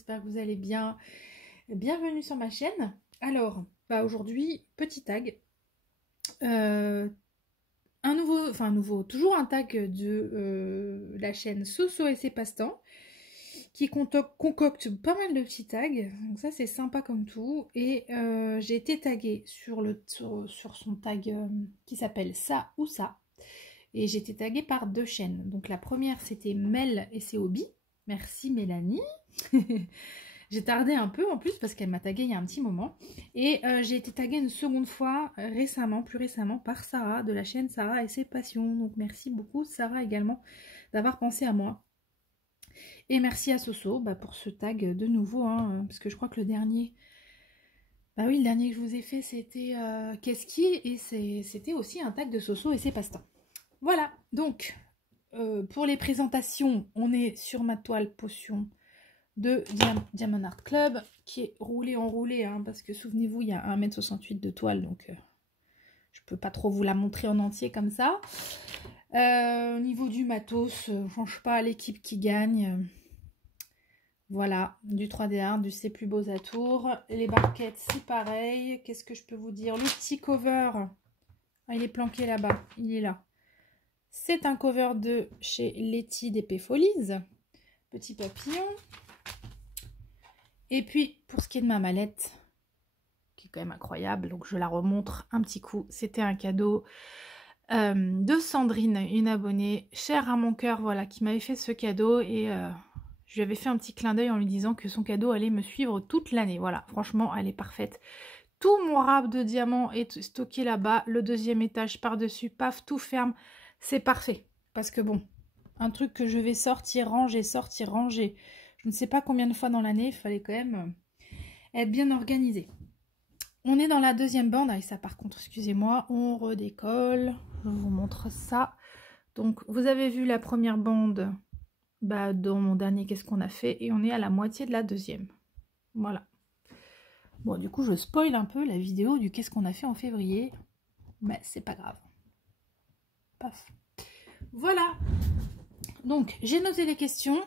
j'espère que vous allez bien. Bienvenue sur ma chaîne. Alors, aujourd'hui, petit tag. Toujours un tag de la chaîne Soso et ses passe-temps, qui concocte pas mal de petits tags. Donc ça, c'est sympa comme tout. Et j'ai été taguée sur son tag qui s'appelle Ça ou Ça. Et j'ai été taguée par deux chaînes. Donc la première, c'était Mel et ses hobbies. Merci Mélanie. J'ai tardé un peu en plus parce qu'elle m'a taguée il y a un petit moment. Et j'ai été taguée une seconde fois plus récemment par Sarah de la chaîne Sarah et ses passions. Donc merci beaucoup Sarah également d'avoir pensé à moi. Et merci à Soso pour ce tag de nouveau. Parce que je crois que le dernier... Bah oui, le dernier que je vous ai fait c'était Qu'est-ce qui... Et c'était aussi un tag de Soso et ses passe-temps. Voilà, donc pour les présentations, on est sur ma toile potion de Diamond Art Club qui est roulée enroulée, parce que souvenez-vous, il y a 1,68 m de toile, donc je peux pas trop vous la montrer en entier comme ça. Au niveau du matos, change pas l'équipe qui gagne. Voilà, du 3D Art, du C'est plus beaux atours. Les barquettes, c'est pareil. Qu'est-ce que je peux vous dire? Le petit cover, il est planqué là-bas, il est là. C'est un cover de chez Letty d'Épée Folies. Petit papillon. Et puis, pour ce qui est de ma mallette, qui est quand même incroyable, donc je la remontre un petit coup. C'était un cadeau de Sandrine, une abonnée chère à mon cœur, voilà, qui m'avait fait ce cadeau. Et je lui avais fait un petit clin d'œil en lui disant que son cadeau allait me suivre toute l'année. Voilà, franchement, elle est parfaite. Tout mon râpe de diamants est stocké là-bas. Le deuxième étage par-dessus, paf, tout ferme. C'est parfait. Parce que bon, un truc que je vais sortir, ranger, je ne sais pas combien de fois dans l'année, il fallait quand même être bien organisé. On est dans la deuxième bande. Et ça par contre, excusez-moi, on redécolle. Je vous montre ça. Donc, vous avez vu la première bande dans mon dernier Qu'est-ce qu'on a fait. Et on est à la moitié de la deuxième. Voilà. Bon, du coup, je spoil un peu la vidéo du Qu'est-ce qu'on a fait en février. Mais c'est pas grave. Paf. Voilà. Donc, j'ai noté les questions.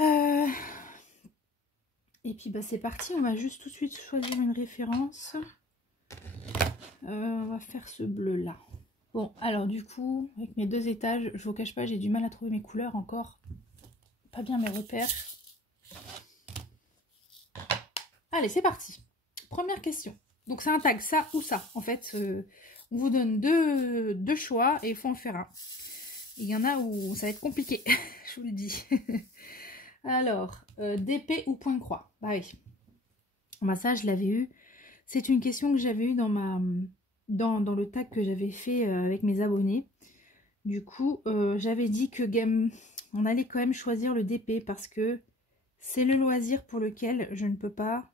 Et puis, c'est parti. On va juste tout de suite choisir une référence. On va faire ce bleu-là. Bon, alors du coup, avec mes deux étages, je vous cache pas, j'ai du mal à trouver mes couleurs encore. Pas bien mes repères. Allez, c'est parti. Première question. Donc, c'est un tag, ça ou ça. En fait, on vous donne deux choix et il faut en faire un. Il y en a où ça va être compliqué, je vous le dis. Alors, d'épée ou point de croix? Bah oui. Ça, je l'avais eu. C'est une question que j'avais eue dans le tag que j'avais fait avec mes abonnés. Du coup, j'avais dit que on allait quand même choisir le DP parce que c'est le loisir pour lequel je ne peux pas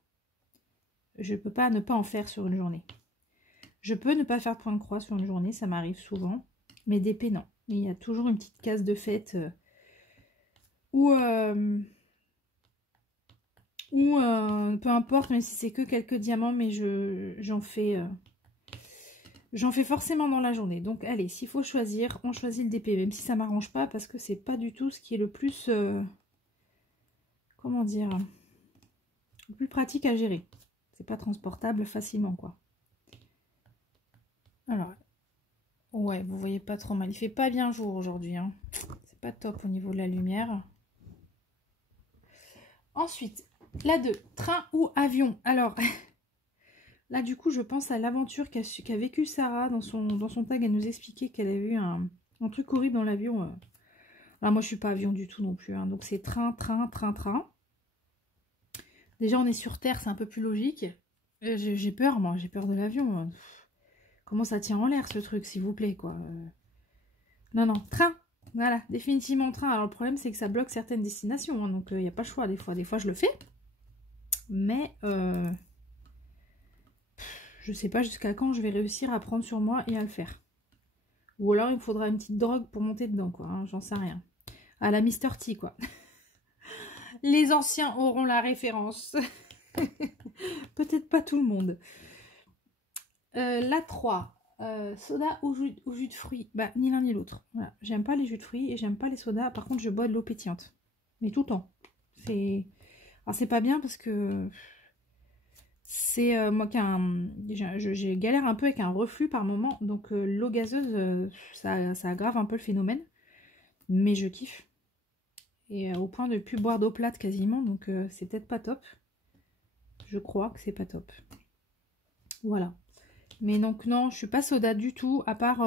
ne pas en faire sur une journée. Je peux ne pas faire point de croix sur une journée, ça m'arrive souvent. Mais DP, non. Il y a toujours une petite case de fête ou peu importe, même si c'est que quelques diamants, mais j'en fais forcément dans la journée. Donc allez, s'il faut choisir, on choisit le DP, même si ça m'arrange pas parce que c'est pas du tout ce qui est le plus comment dire, le plus pratique à gérer. C'est pas transportable facilement, quoi. Alors ouais, vous voyez pas trop mal, il fait pas bien jour aujourd'hui, c'est pas top au niveau de la lumière. Ensuite, la 2, train ou avion? Alors, là, du coup, je pense à l'aventure qu'a vécu Sarah dans son tag. Elle nous expliquait qu'elle avait eu un truc horrible dans l'avion. Alors, moi, je suis pas avion du tout non plus. Donc, c'est train. Déjà, on est sur Terre, c'est un peu plus logique. J'ai peur, moi. J'ai peur de l'avion. Comment ça tient en l'air, ce truc, s'il vous plaît, quoi. Non, train. Voilà, définitivement train. Alors, le problème, c'est que ça bloque certaines destinations. Donc, il n'y a pas le choix. Des fois, je le fais. Mais je sais pas jusqu'à quand je vais réussir à prendre sur moi et à le faire. Ou alors il me faudra une petite drogue pour monter dedans, quoi. J'en sais rien. À la Mr. T, quoi. Les anciens auront la référence. Peut-être pas tout le monde. La 3. Soda ou jus de fruits? Ni l'un ni l'autre. Voilà. J'aime pas les jus de fruits et j'aime pas les sodas. Par contre, je bois de l'eau pétillante. Mais tout le temps. Alors c'est pas bien parce que c'est moi qui j'ai galère un peu avec un reflux par moment, donc l'eau gazeuse ça aggrave un peu le phénomène, mais je kiffe. Et au point de plus boire d'eau plate quasiment, donc c'est peut-être pas top. Je crois que c'est pas top. Voilà. Mais donc non, je suis pas soda du tout, à part,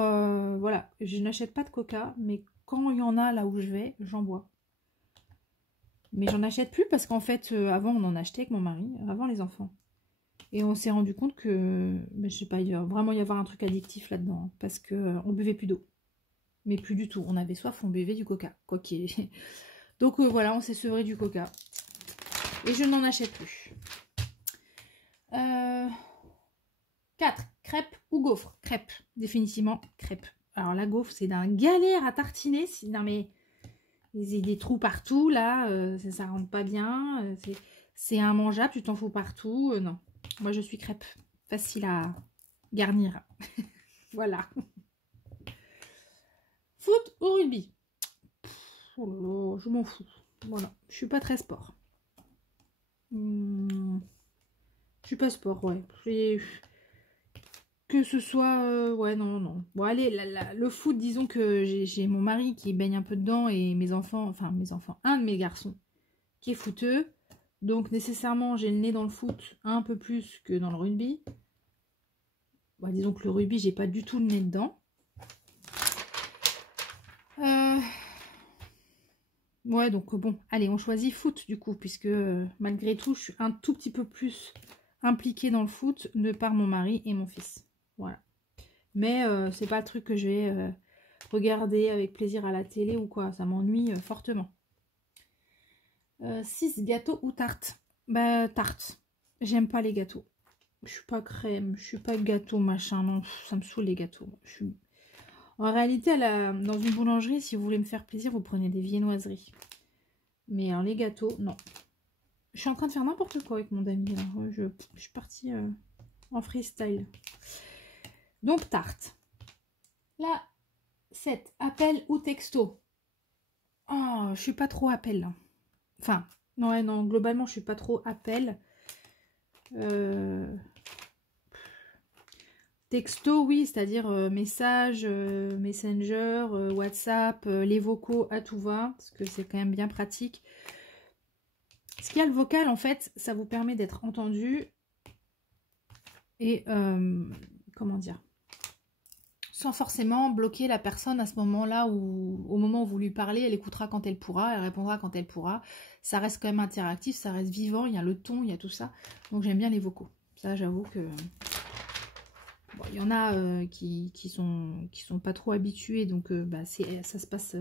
voilà, je n'achète pas de coca, mais quand il y en a là où je vais, j'en bois. Mais j'en achète plus parce qu'en fait, avant on en achetait avec mon mari, avant les enfants. Et on s'est rendu compte que, ben, je sais pas, il va vraiment y avoir un truc addictif là-dedans, hein, parce que on buvait plus d'eau. Mais plus du tout, on avait soif, on buvait du coca, quoi qu'il y ait. Donc voilà, on s'est sevré du coca. Et je n'en achète plus. 4. Crêpes ou gaufres? Crêpes, définitivement crêpes. Alors la gaufre, c'est d'un galère à tartiner. Non mais, il y a des trous partout, là, ça rentre pas bien. C'est immangeable, tu t'en fous partout. Non, moi je suis crêpe. Facile à garnir. Voilà. Foot ou rugby? Oh là là, je m'en fous. Voilà, je suis pas très sport. Je suis pas sport, ouais. Que ce soit... ouais, non, non. Bon, allez, le foot, disons que j'ai mon mari qui baigne un peu dedans et mes enfants, enfin mes enfants, un de mes garçons qui est footeux. Donc nécessairement, j'ai le nez dans le foot un peu plus que dans le rugby. Bon, disons que le rugby, j'ai pas du tout le nez dedans. Ouais, donc bon, allez, on choisit foot du coup, puisque malgré tout, je suis un tout petit peu plus impliquée dans le foot de par mon mari et mon fils. Voilà. Mais c'est pas le truc que je vais regarder avec plaisir à la télé ou quoi, ça m'ennuie fortement. 6 gâteaux ou tartes? Bah, tarte. J'aime pas les gâteaux. Je suis pas crème, je suis pas gâteau, machin, non, ça me saoule les gâteaux. En réalité, dans une boulangerie, si vous voulez me faire plaisir, vous prenez des viennoiseries. Mais alors, les gâteaux, non. Je suis en train de faire n'importe quoi avec mon ami. Je suis partie en freestyle. Donc, tarte. Là, 7. Appel ou texto? Oh, je suis pas trop appel. Là. Enfin, non, ouais, non, globalement, je suis pas trop appel. Texto, oui, c'est-à-dire message, Messenger, WhatsApp, les vocaux à tout va, parce que c'est quand même bien pratique. Ce qu'il y a le vocal, en fait, ça vous permet d'être entendu et, comment dire, sans forcément bloquer la personne à ce moment-là, ou au moment où vous lui parlez, elle écoutera quand elle pourra, elle répondra quand elle pourra. Ça reste quand même interactif, ça reste vivant, il y a le ton, il y a tout ça. Donc j'aime bien les vocaux. Ça, j'avoue que... Bon, il y en a qui sont pas trop habitués, donc bah, ça se passe...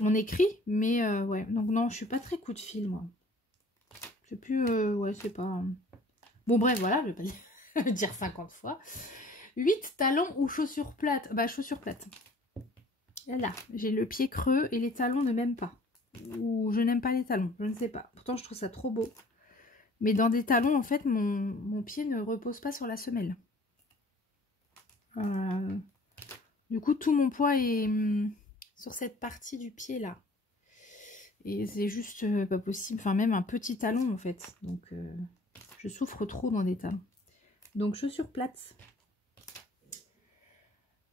on écrit, mais ouais. Donc non, je suis pas très coup de fil, moi. C'est plus... ouais, c'est pas... Bon, bref, voilà, je vais pas dire 50 fois. 8, talons ou chaussures plates? Bah, chaussures plates. Et là, j'ai le pied creux et les talons ne m'aiment pas. Ou je n'aime pas les talons, je ne sais pas. Pourtant, je trouve ça trop beau. Mais dans des talons, en fait, mon pied ne repose pas sur la semelle. Du coup, tout mon poids est sur cette partie du pied là. Et c'est juste pas possible. Enfin, même un petit talon en fait. Donc, je souffre trop dans des talons. Donc, chaussures plates.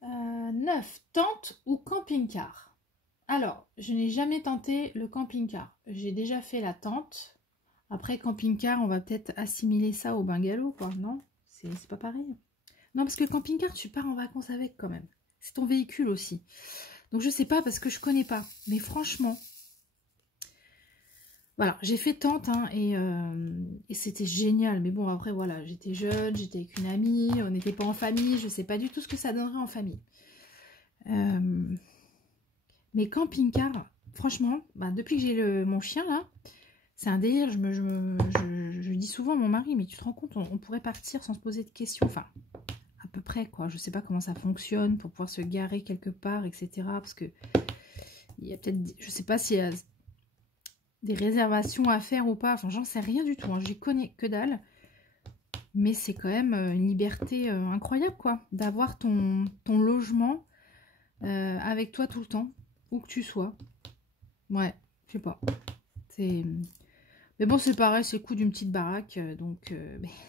9. Tente ou camping-car? Alors, je n'ai jamais tenté le camping-car. J'ai déjà fait la tente. Après, camping-car, on va peut-être assimiler ça au bungalow, quoi. Non? C'est pas pareil. Non, parce que camping-car, tu pars en vacances avec quand même. C'est ton véhicule aussi. Donc, je sais pas parce que je connais pas. Mais franchement, voilà, j'ai fait tente hein, et c'était génial. Mais bon, après, voilà, j'étais jeune, j'étais avec une amie, on n'était pas en famille. Je sais pas du tout ce que ça donnerait en famille. Mais camping-car, franchement, bah, depuis que j'ai mon chien là, c'est un délire. Je dis souvent à mon mari, mais tu te rends compte, on pourrait partir sans se poser de questions. Enfin, à peu près quoi. Je sais pas comment ça fonctionne pour pouvoir se garer quelque part, etc. Parce que il y a peut-être, je sais pas s'il y a des réservations à faire ou pas. Enfin, j'en sais rien du tout. Hein. J'y connais que dalle. Mais c'est quand même une liberté incroyable quoi, d'avoir ton logement avec toi tout le temps, où que tu sois. Ouais, je sais pas. Mais bon, c'est pareil, c'est le coup d'une petite baraque, donc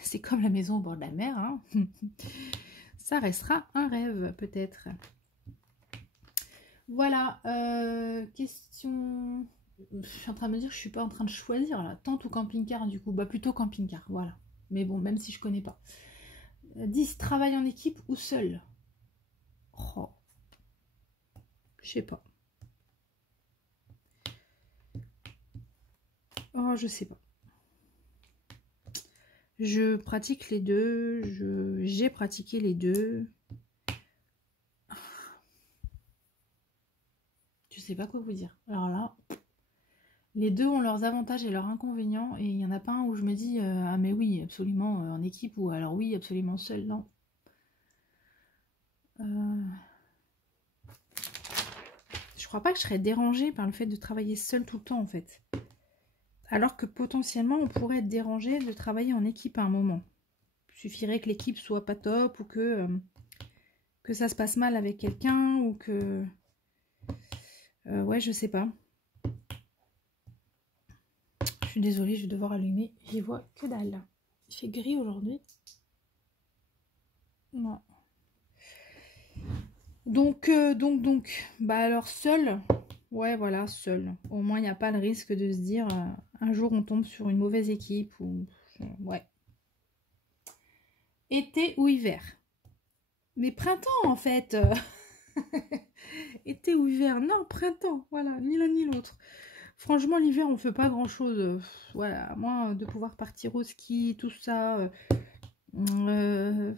c'est comme la maison au bord de la mer, hein. Ça restera un rêve, peut-être. Voilà, question... Je suis en train de me dire que je suis pas en train de choisir, là. Tente ou camping-car, du coup. Bah, plutôt camping-car, voilà. Mais bon, même si je connais pas. 10, travail en équipe ou seul? Oh, je sais pas. Oh, je sais pas. Je pratique les deux. J'ai pratiqué les deux. Je sais pas quoi vous dire. Alors là, les deux ont leurs avantages et leurs inconvénients. Et il n'y en a pas un où je me dis ah mais oui, absolument en équipe, ou alors oui, absolument seul. Non. Je crois pas que je serais dérangée par le fait de travailler seule tout le temps en fait. Alors que potentiellement on pourrait être dérangé de travailler en équipe à un moment. Il suffirait que l'équipe soit pas top, ou que ça se passe mal avec quelqu'un, ou que... ouais, je sais pas. Je suis désolée, je vais devoir allumer. J'y vois que dalle. Il fait gris aujourd'hui. Non. Donc, bah alors seul, ouais voilà, seul. Au moins il n'y a pas le risque de se dire un jour on tombe sur une mauvaise équipe, ou ouais. Été ou hiver? Mais printemps en fait. Été ou hiver? Non, printemps, voilà, ni l'un ni l'autre. Franchement, l'hiver on fait pas grand chose. Voilà, à moins de pouvoir partir au ski, tout ça. Bon,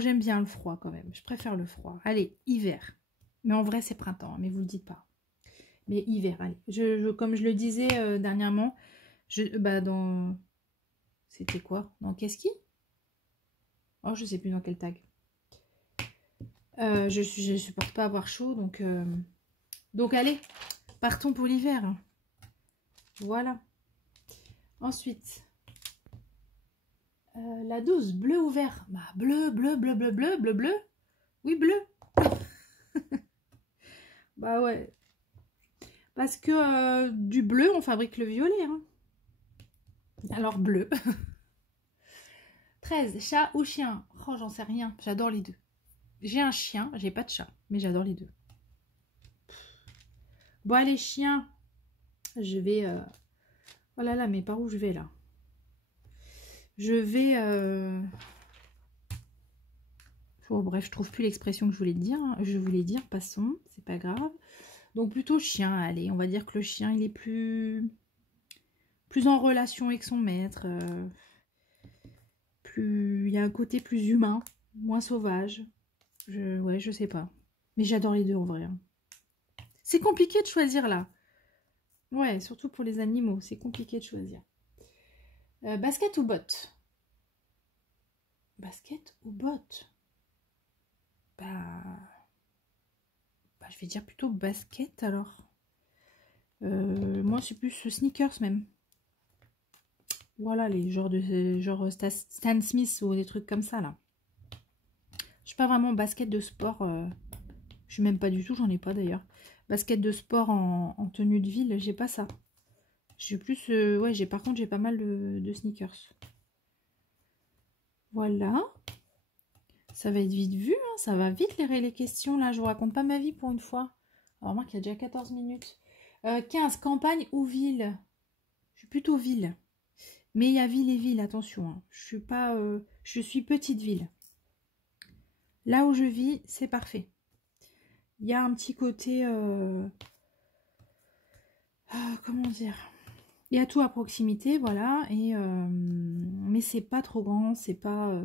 j'aime bien le froid quand même. Je préfère le froid. Allez, hiver. Mais en vrai, c'est printemps, mais vous le dites pas. Mais hiver, allez. Comme je le disais dernièrement, dans... C'était quoi? Dans Qu'est-ce qui? Oh, je sais plus dans quel tag. Je supporte pas avoir chaud, donc allez, partons pour l'hiver. Voilà. Ensuite, la 12, bleu ou vert? Bah, bleu, bleu, bleu, bleu, bleu, bleu, bleu. Oui, bleu. Bah ouais. Parce que du bleu, on fabrique le violet. Hein. Alors bleu. 13, chat ou chien? Oh, j'en sais rien. J'adore les deux. J'ai un chien, j'ai pas de chat, mais j'adore les deux. Bon, allez, chien. Je vais... Oh là là, mais par où je vais là? Je vais... Oh, bref, je trouve plus l'expression que je voulais dire. Je voulais dire, passons, c'est pas grave. Donc plutôt chien, allez, on va dire que le chien, il est plus en relation avec son maître. Il y a un côté plus humain, moins sauvage. Ouais, je sais pas. Mais j'adore les deux en vrai. Hein. C'est compliqué de choisir là. Ouais, surtout pour les animaux, c'est compliqué de choisir. Basket ou bottes? Basket ou bottes? Bah, je vais dire plutôt basket alors. Moi, c'est plus sneakers même. Voilà, les genre Stan Smith ou des trucs comme ça là. Je suis pas vraiment basket de sport. Je suis même pas du tout, j'en ai pas d'ailleurs. Basket de sport en tenue de ville, j'ai pas ça. J'ai plus... ouais, par contre, j'ai pas mal de sneakers. Voilà. Ça va être vite vu, hein, ça va vite les questions là. Je vous raconte pas ma vie pour une fois. Alors, remarque qu'il y a déjà 14 minutes. 15, campagne ou ville? Je suis plutôt ville. Mais il y a ville et ville, attention. Hein. Je suis pas... je suis petite ville. Là où je vis, c'est parfait. Il y a un petit côté... comment dire? Il y a tout à proximité, voilà. Mais c'est pas trop grand, c'est pas...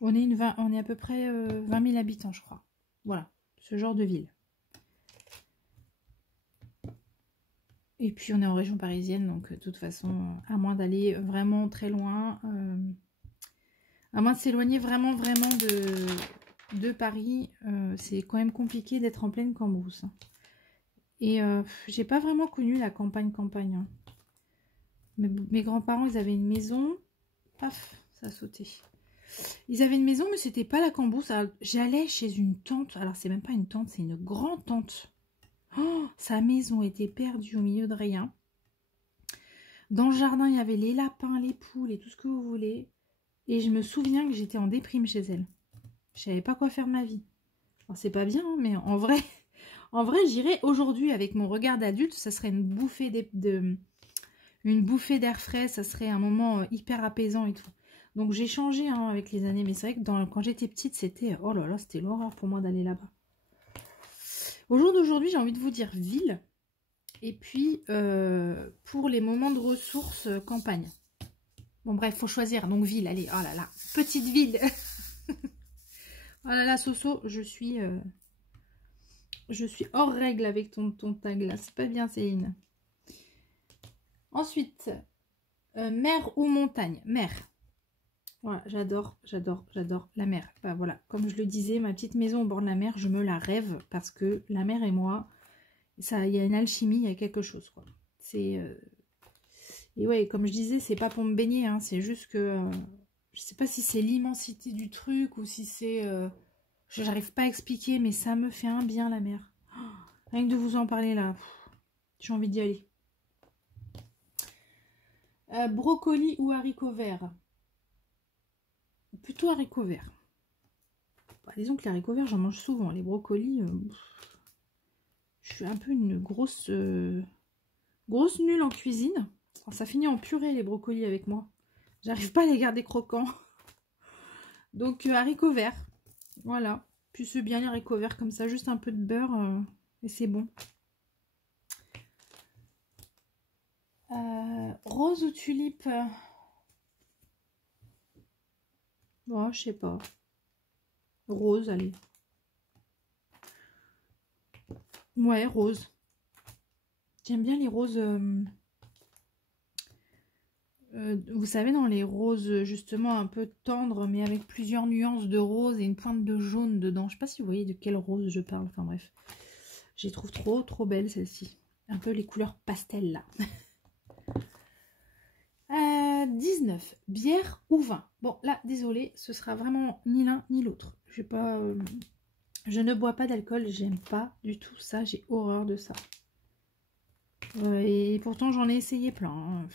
on est à peu près 20 000 habitants, je crois. Voilà, ce genre de ville. Et puis on est en région parisienne, donc de toute façon, à moins d'aller vraiment très loin, à moins de s'éloigner vraiment de Paris, c'est quand même compliqué d'être en pleine cambrousse. Et j'ai pas vraiment connu la campagne. Hein. Mes grands-parents, ils avaient une maison. Paf, ça a sauté. Ils avaient une maison, mais c'était pas la cambrousse. J'allais chez une tante. Alors, c'est même pas une tante, c'est une grand-tante. Oh, sa maison était perdue au milieu de rien. Dans le jardin, il y avait les lapins, les poules et tout ce que vous voulez. Et je me souviens que j'étais en déprime chez elle. Je savais pas quoi faire de ma vie. Alors, c'est pas bien, hein, mais en vrai, j'irais aujourd'hui avec mon regard d'adulte, ça serait une bouffée d'air frais, ça serait un moment hyper apaisant et tout. Donc j'ai changé hein, avec les années, mais c'est vrai que quand j'étais petite, c'était oh là là, c'était l'horreur pour moi d'aller là-bas. Au jour d'aujourd'hui, j'ai envie de vous dire ville. Et puis, pour les moments de ressources, campagne. Bon, bref, faut choisir. Donc, ville, allez. Oh là là, petite ville. Oh là là, Soso, je suis hors règle avec ton tag là. C'est pas bien, Céline. Ensuite, mer ou montagne? Mer. Voilà, j'adore la mer. Enfin, voilà, comme je le disais, ma petite maison au bord de la mer, je me la rêve parce que la mer et moi, ça, il y a une alchimie, il y a quelque chose, quoi. C'est... Et ouais, comme je disais, c'est pas pour me baigner, hein, c'est juste que... je sais pas si c'est l'immensité du truc ou si c'est... j'arrive pas à expliquer, mais ça me fait un bien, la mer. Oh, rien que de vous en parler, là, j'ai envie d'y aller. Brocoli ou haricots verts? Plutôt haricots verts. Bah, disons que les haricots verts, j'en mange souvent. Les brocolis, je suis un peu une grosse nulle en cuisine. Alors, ça finit en purée, les brocolis, avec moi. J'arrive pas à les garder croquants. Donc, haricots verts. Voilà. Puis c'est bien les haricots verts comme ça. Juste un peu de beurre et c'est bon. Rose ou tulipe? Bon, je sais pas. Rose, allez. Ouais, rose. J'aime bien les roses... vous savez, dans les roses justement un peu tendres, mais avec plusieurs nuances de rose et une pointe de jaune dedans. Je sais pas si vous voyez de quelle rose je parle. Enfin bref, je les trouve trop belles celles-ci. Un peu les couleurs pastel là. 19. Bière ou vin? Bon là, désolé, ce sera vraiment ni l'un ni l'autre. Je ne bois pas d'alcool, j'aime pas du tout ça, j'ai horreur de ça. Et pourtant j'en ai essayé plein. Hein.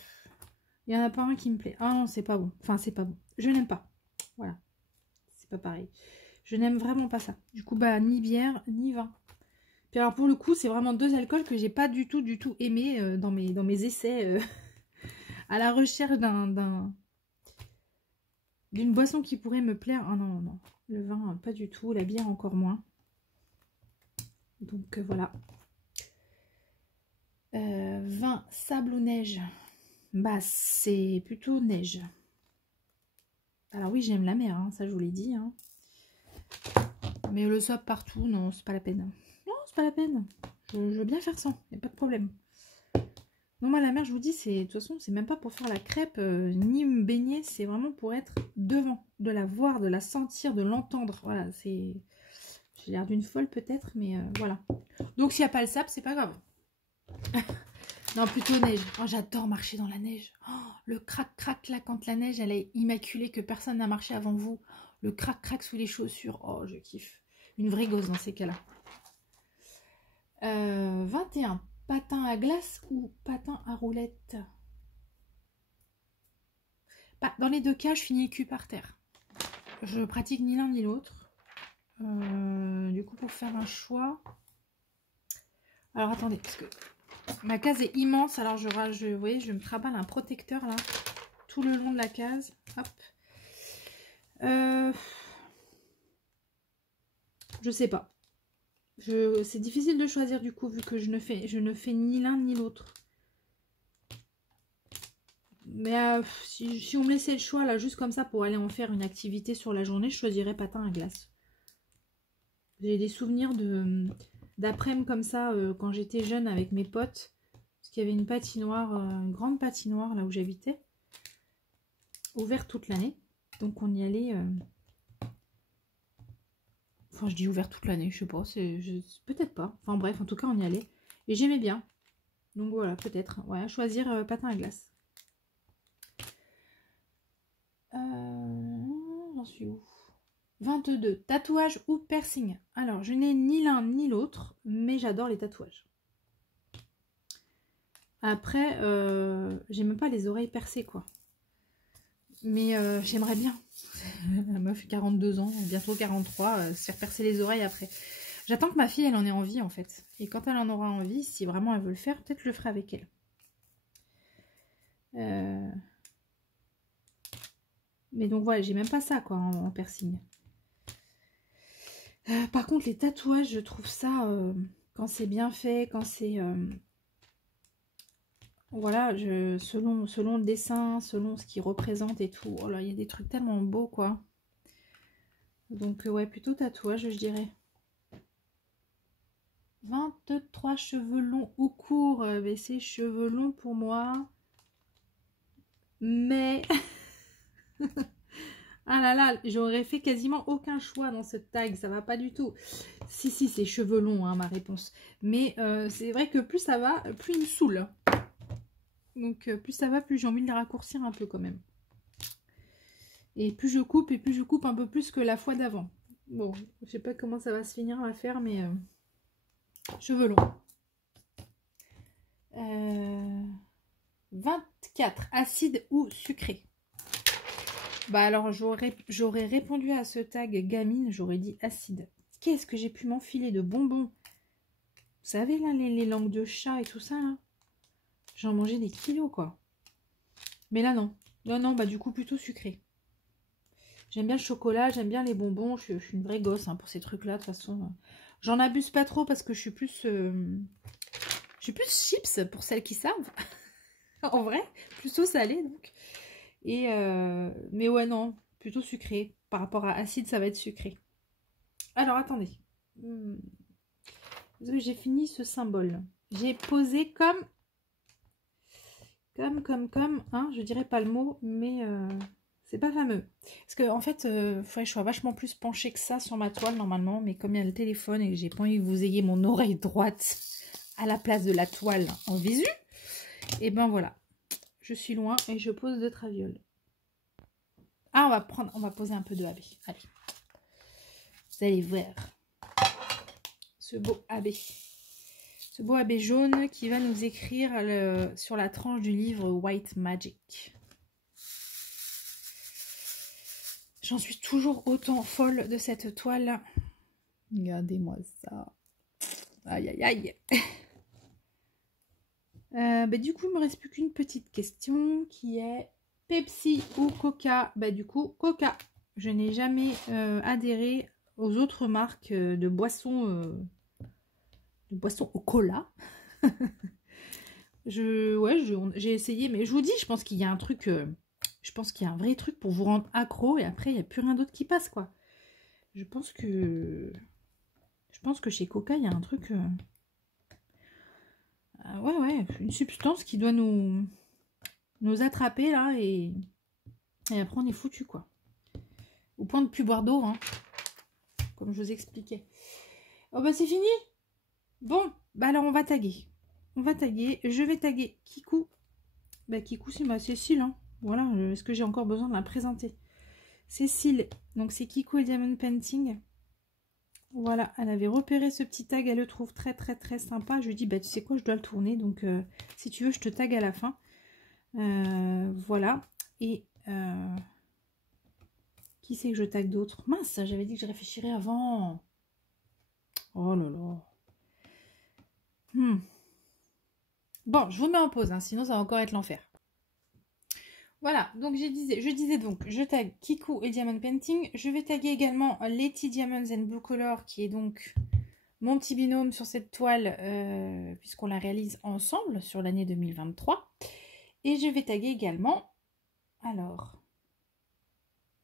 Il n'y en a pas un qui me plaît. Ah non, c'est pas bon. Enfin, c'est pas bon. Je n'aime pas. Voilà. C'est pas pareil. Je n'aime vraiment pas ça. Du coup, bah, ni bière, ni vin. Puis alors, pour le coup, c'est vraiment deux alcools que j'ai pas du tout aimé dans mes essais à la recherche d'une boisson qui pourrait me plaire. Ah non, non. Le vin, pas du tout. La bière, encore moins. Donc, voilà. Vin, sable ou neige? Bah, c'est plutôt neige. Alors oui, j'aime la mer, hein, ça je vous l'ai dit. Hein. Mais le sable partout, non, c'est pas la peine. Non, c'est pas la peine. Je veux bien faire sans, y a pas de problème. Non, moi la mer, je vous dis, de toute façon, c'est même pas pour faire la crêpe, ni me baigner, c'est vraiment pour être devant, de la voir, de la sentir, de l'entendre. Voilà, c'est... J'ai l'air d'une folle peut-être, mais voilà. Donc s'il n'y a pas le sable, c'est pas grave. Non, plutôt neige. Oh, j'adore marcher dans la neige. Oh, le crac-crac là, quand la neige, elle est immaculée, que personne n'a marché avant vous. Le crac-crac sous les chaussures. Oh, je kiffe. Une vraie gosse dans ces cas-là. 21. Patin à glace ou patin à roulette? Bah, dans les deux cas, je finis le cul par terre. Je pratique ni l'un ni l'autre. Du coup, pour faire un choix... Alors, attendez, parce que... Ma case est immense, alors vous voyez, je me travaille un protecteur là, tout le long de la case. Hop. Je sais pas. C'est difficile de choisir du coup, vu que je ne fais ni l'un ni l'autre. Mais si on me laissait le choix là, juste comme ça, pour aller en faire une activité sur la journée, je choisirais patin à glace. J'ai des souvenirs d'après-midi comme ça, quand j'étais jeune avec mes potes. Parce qu'il y avait une patinoire, une grande patinoire là où j'habitais, ouverte toute l'année. Donc on y allait. Enfin, je dis ouvert toute l'année, je sais pas, peut-être pas. Enfin bref, en tout cas on y allait. Et j'aimais bien. Donc voilà, peut-être. Ouais, choisir patin à glace. J'en suis où? 22. Tatouage ou piercing? Alors, je n'ai ni l'un ni l'autre, mais j'adore les tatouages. Après, j'ai même pas les oreilles percées, quoi. Mais j'aimerais bien. La meuf, 42 ans, bientôt 43, se faire percer les oreilles après. J'attends que ma fille, elle en ait envie, en fait. Et quand elle en aura envie, si vraiment elle veut le faire, peut-être je le ferai avec elle. Mais donc voilà, j'ai même pas ça, quoi, en piercing. Par contre, les tatouages, je trouve ça, quand c'est bien fait, quand c'est... voilà, selon le dessin, selon ce qu'il représente et tout. Oh là, il y a des trucs tellement beaux, quoi. Donc, ouais, plutôt tatouage, je dirais. 23 cheveux longs ou courts. Mais c'est cheveux longs pour moi. Mais... ah là là, j'aurais fait quasiment aucun choix dans ce tag. Ça va pas du tout. Si, c'est cheveux longs, hein, ma réponse. Mais c'est vrai que plus ça va, plus il me saoule. Donc, plus ça va, plus j'ai envie de les raccourcir un peu quand même. Et plus je coupe, un peu plus que la fois d'avant. Bon, je sais pas comment ça va se finir l'affaire, mais cheveux longs. 24, acide ou sucré? Bah alors, j'aurais répondu à ce tag gamine, j'aurais dit acide. Qu'est-ce que j'ai pu m'enfiler de bonbons? Vous savez, là, les langues de chat et tout ça, là. J'en mangeais des kilos, quoi. Mais là, non. Non, bah du coup, plutôt sucré. J'aime bien le chocolat, j'aime bien les bonbons. Je suis une vraie gosse, hein, pour ces trucs-là, de toute façon. J'en abuse pas trop parce que je suis plus chips, pour celles qui savent. En vrai, plutôt salé, donc. Et mais ouais, non, plutôt sucré. Par rapport à acide, ça va être sucré. Alors, attendez. J'ai fini ce symbole. J'ai posé comme, hein, je dirais pas le mot, mais c'est pas fameux. Parce que en fait, il faudrait que je sois vachement plus penchée que ça sur ma toile normalement, mais comme il y a le téléphone et que j'ai pas envie que vous ayez mon oreille droite à la place de la toile en visu, et ben voilà. Je suis loin et je pose de traviole. Ah, on va poser un peu de AB. Allez. Vous allez voir ce beau AB. Ce beau AB jaune qui va nous écrire sur la tranche du livre White Magic. J'en suis toujours autant folle de cette toile. Regardez-moi ça. Aïe, aïe, aïe. Bah, du coup, il me reste plus qu'une petite question qui est Pepsi ou Coca? Bah, du coup, Coca. Je n'ai jamais adhéré aux autres marques de boissons au cola. J'ai essayé, mais je vous dis, je pense qu'il y a un truc, je pense qu'il y a un vrai truc pour vous rendre accro et après, il n'y a plus rien d'autre qui passe, quoi. Je pense que chez Coca, il y a un truc... ouais, une substance qui doit nous attraper, là, et après, on est foutu, quoi. Au point de plus boire d'eau, hein, comme je vous expliquais. Oh, bah, c'est fini. Bon, bah alors, on va taguer. Je vais taguer Kikou. Bah, Kikou, c'est ma Cécile, hein. Voilà, est-ce que j'ai encore besoin de la présenter? Cécile, donc c'est Kikou et Diamond Painting. Voilà, elle avait repéré ce petit tag, elle le trouve très très très sympa. Je lui dis, bah tu sais quoi, je dois le tourner, donc si tu veux, je te tag à la fin. Voilà, et qui c'est que je tag d'autre? Mince, j'avais dit que je réfléchirais avant. Oh là là. Bon, je vous mets en pause, hein, sinon ça va encore être l'enfer. Voilà, donc je disais donc, je tag Kikou et Diamond Painting. Je vais taguer également Letty Diamonds and Blue Color, qui est donc mon petit binôme sur cette toile, puisqu'on la réalise ensemble sur l'année 2023. Et je vais taguer également, alors,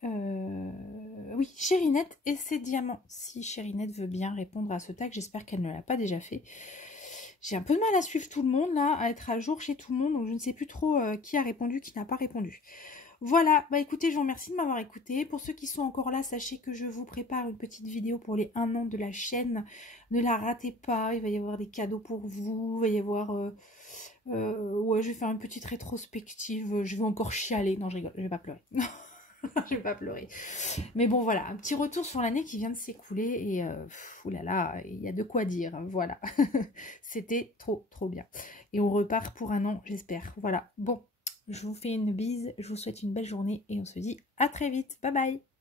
oui, Chérinette et ses diamants. Si Chérinette veut bien répondre à ce tag, j'espère qu'elle ne l'a pas déjà fait. J'ai un peu de mal à suivre tout le monde, là, à être à jour chez tout le monde, donc je ne sais plus trop qui a répondu, qui n'a pas répondu. Voilà, bah écoutez, je vous remercie de m'avoir écouté. Pour ceux qui sont encore là, sachez que je vous prépare une petite vidéo pour les 1 an de la chaîne. Ne la ratez pas, il va y avoir des cadeaux pour vous, il va y avoir... ouais, je vais faire une petite rétrospective, je vais encore chialer. Non, je rigole, je vais pas pleurer. Je vais pas pleurer. Mais bon, voilà, un petit retour sur l'année qui vient de s'écouler et oulala, il y a de quoi dire. Voilà, c'était trop bien. et on repart pour un an, j'espère. Voilà, bon, je vous fais une bise, je vous souhaite une belle journée et on se dit à très vite. Bye bye!